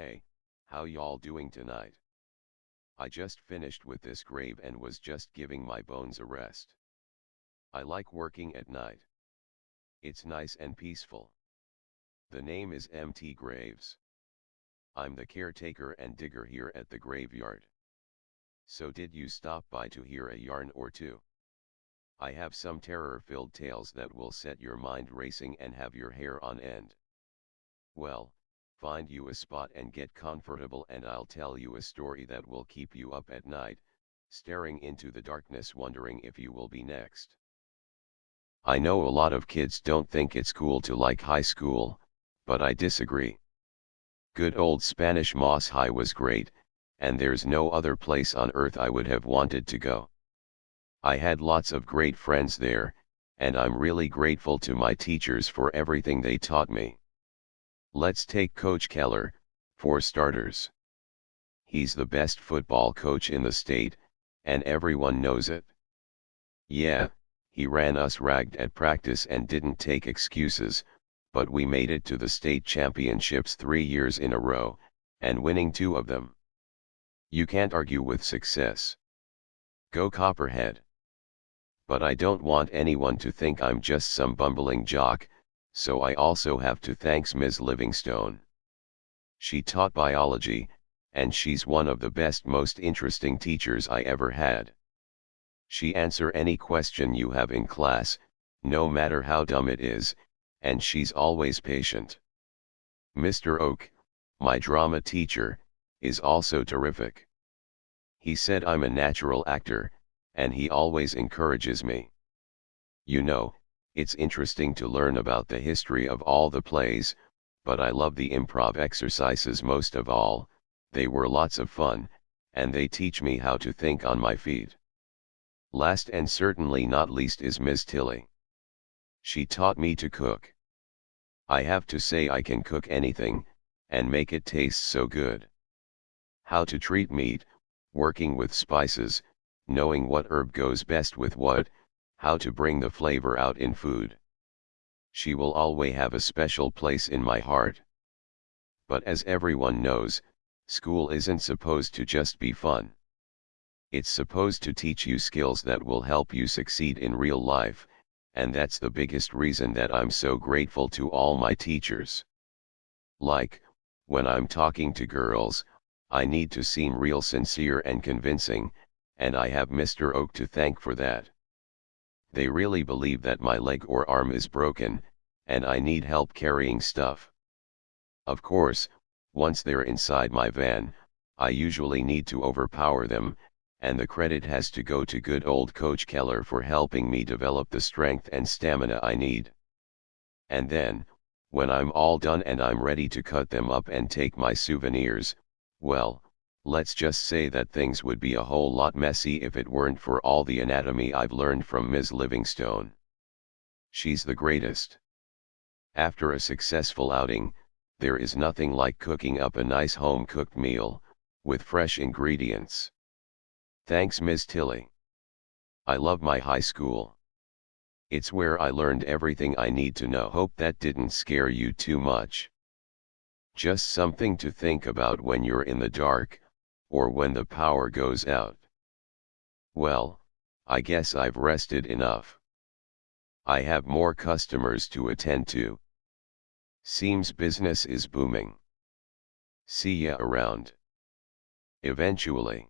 Hey, how y'all doing tonight? I just finished with this grave and was just giving my bones a rest. I like working at night. It's nice and peaceful. The name is MT Graves. I'm the caretaker and digger here at the graveyard. So did you stop by to hear a yarn or two? I have some terror-filled tales that will set your mind racing and have your hair on end. Well, find you a spot and get comfortable and I'll tell you a story that will keep you up at night, staring into the darkness wondering if you will be next. I know a lot of kids don't think it's cool to like high school, but I disagree. Good old Spanish Moss High was great, and there's no other place on earth I would have wanted to go. I had lots of great friends there, and I'm really grateful to my teachers for everything they taught me. Let's take Coach Keller, for starters. He's the best football coach in the state, and everyone knows it. Yeah, he ran us ragged at practice and didn't take excuses, but we made it to the state championships 3 years in a row, and winning two of them. You can't argue with success. Go Copperhead. But I don't want anyone to think I'm just some bumbling jock, so I also have to thank Ms. Livingstone. She taught biology, and she's one of the best most interesting teachers I ever had. She answer any question you have in class, no matter how dumb it is, and she's always patient. Mr. Oak, my drama teacher, is also terrific. He said I'm a natural actor, and he always encourages me. You know, it's interesting to learn about the history of all the plays, but I love the improv exercises most of all. They were lots of fun, and they teach me how to think on my feet. Last and certainly not least is Ms. Tilly. She taught me to cook. I have to say I can cook anything, and make it taste so good. How to treat meat, working with spices, knowing what herb goes best with what, how to bring the flavor out in food. She will always have a special place in my heart. But as everyone knows, school isn't supposed to just be fun. It's supposed to teach you skills that will help you succeed in real life, and that's the biggest reason that I'm so grateful to all my teachers. Like, when I'm talking to girls, I need to seem real sincere and convincing, and I have Mr. Oak to thank for that. They really believe that my leg or arm is broken, and I need help carrying stuff. Of course, once they're inside my van, I usually need to overpower them, and the credit has to go to good old Coach Keller for helping me develop the strength and stamina I need. And then, when I'm all done and I'm ready to cut them up and take my souvenirs, well, let's just say that things would be a whole lot messy if it weren't for all the anatomy I've learned from Ms. Livingstone. She's the greatest. After a successful outing, there is nothing like cooking up a nice home-cooked meal, with fresh ingredients. Thanks Ms. Tilly. I love my high school. It's where I learned everything I need to know. Hope that didn't scare you too much. Just something to think about when you're in the dark, or when the power goes out. Well, I guess I've rested enough. I have more customers to attend to. Seems business is booming. See ya around. Eventually.